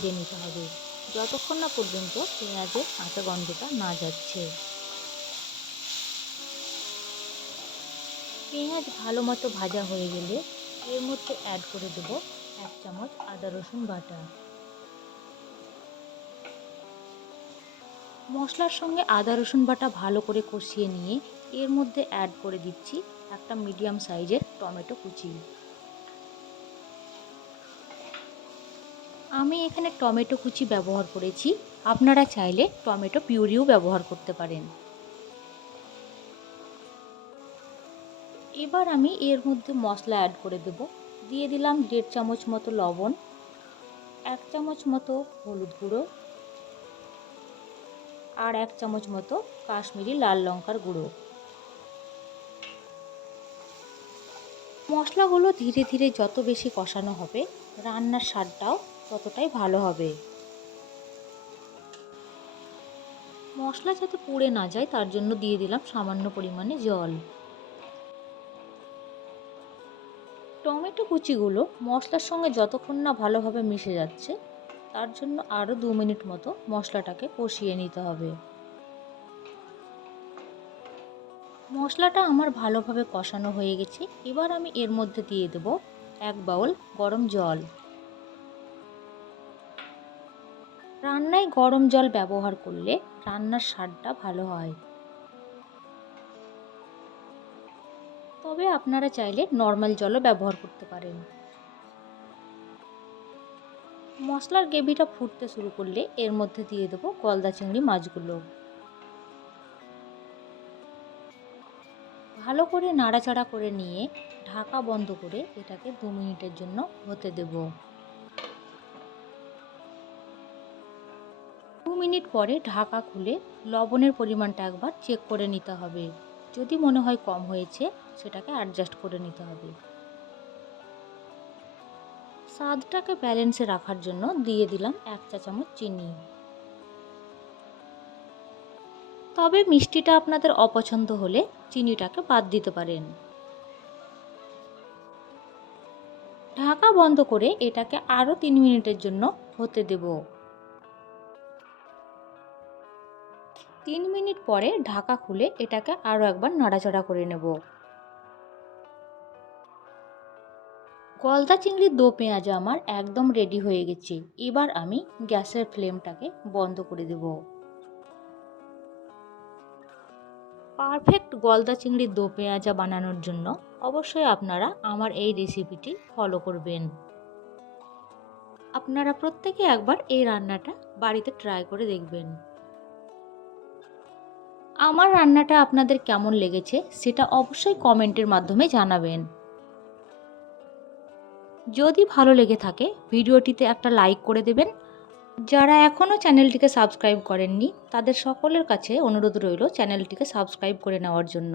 ভেজে নিতে হবে। যতক্ষণ না পর্যন্ত পেঁয়াজের কাঁচা গন্ধটা না যাচ্ছে। পেঁয়াজ ভালো মতো ভাজা হয়ে গেলে এর মধ্যে অ্যাড করে দেব এক চামচ আদা, রসুন বাটা। মশলার সঙ্গে আদা, রসুন বাটা ভালো করে কষিয়ে নিয়ে এর মধ্যে অ্যাড করে দিচ্ছি একটা মিডিয়াম সাইজের টমেটো কুচি। আমি এখানে টমেটো কুচি ব্যবহার করেছি। আপনারা চাইলে টমেটো পিউরিও ব্যবহার করতে পারেন। এবার আমি এর মধ্যে মশলা অ্যাড করে দেব। দিয়ে দিলাম দেড় চামচ মতো লবণ, এক চামচ মতো হলুদ গুঁড়ো আর এক চামচ মতো কাশ্মীরি লাল লঙ্কার গুঁড়ো। মশলাগুলো ধীরে ধীরে যত বেশি কষানো হবে, রান্নার স্বাদটাও ততটাই ভালো হবে। মশলা যাতে পুড়ে না যায়, তার জন্য দিয়ে দিলাম সামান্য পরিমাণে জল। টমেটো কুচিগুলো মশলার সঙ্গে যতক্ষণ না ভালোভাবে মিশে যাচ্ছে, তার জন্য আরও দু মিনিট মতো মশলাটাকে কষিয়ে নিতে হবে। মশলাটা আমার ভালোভাবে কষানো হয়ে গেছে। এবার আমি এর মধ্যে দিয়ে দেব এক বাউল গরম জল। রান্নায় গরম জল ব্যবহার করলে রান্নার স্বাদটা ভালো হয়। তবে আপনারা চাইলে নর্মাল জলও ব্যবহার করতে পারেন। মশলার গ্রেভিটা ফুটতে শুরু করলে এর মধ্যে দিয়ে দেবো গলদা চিংড়ি মাছগুলো। ভালো করে নাড়াচাড়া করে নিয়ে ঢাকা বন্ধ করে এটাকে দু মিনিটের জন্য হতে দেব। মিনিট পরে ঢাকা খুলে লবণের পরিমাণটা একবার চেক করে নিতে হবে। যদি মনে হয় কম হয়েছে, সেটাকে অ্যাডজাস্ট করে নিতে হবে। স্বাদটাকে ব্যালেন্সে রাখার জন্য দিয়ে দিলাম এক চা চামচ চিনি। তবে মিষ্টিটা আপনাদের অপছন্দ হলে চিনিটাকে বাদ দিতে পারেন। ঢাকা বন্ধ করে এটাকে আরও তিন মিনিটের জন্য হতে দেব। তিন মিনিট পরে ঢাকা খুলে এটাকে আরও একবার নাড়াচাড়া করে নেব। গলদা চিংড়ির দো পেঁয়াজ আমার একদম রেডি হয়ে গেছে। এবার আমি গ্যাসের ফ্লেমটাকে বন্ধ করে দেব। পারফেক্ট গলদা চিংড়ির দো পেঁয়াজা বানানোর জন্য অবশ্যই আপনারা আমার এই রেসিপিটি ফলো করবেন। আপনারা প্রত্যেকে একবার এই রান্নাটা বাড়িতে ট্রাই করে দেখবেন। আমার রান্নাটা আপনাদের কেমন লেগেছে সেটা অবশ্যই কমেন্টের মাধ্যমে জানাবেন। যদি ভালো লেগে থাকে, ভিডিওটিতে একটা লাইক করে দেবেন। যারা এখনও চ্যানেলটিকে সাবস্ক্রাইব করেননি, তাদের সকলের কাছে অনুরোধ রইল চ্যানেলটিকে সাবস্ক্রাইব করে নেওয়ার জন্য।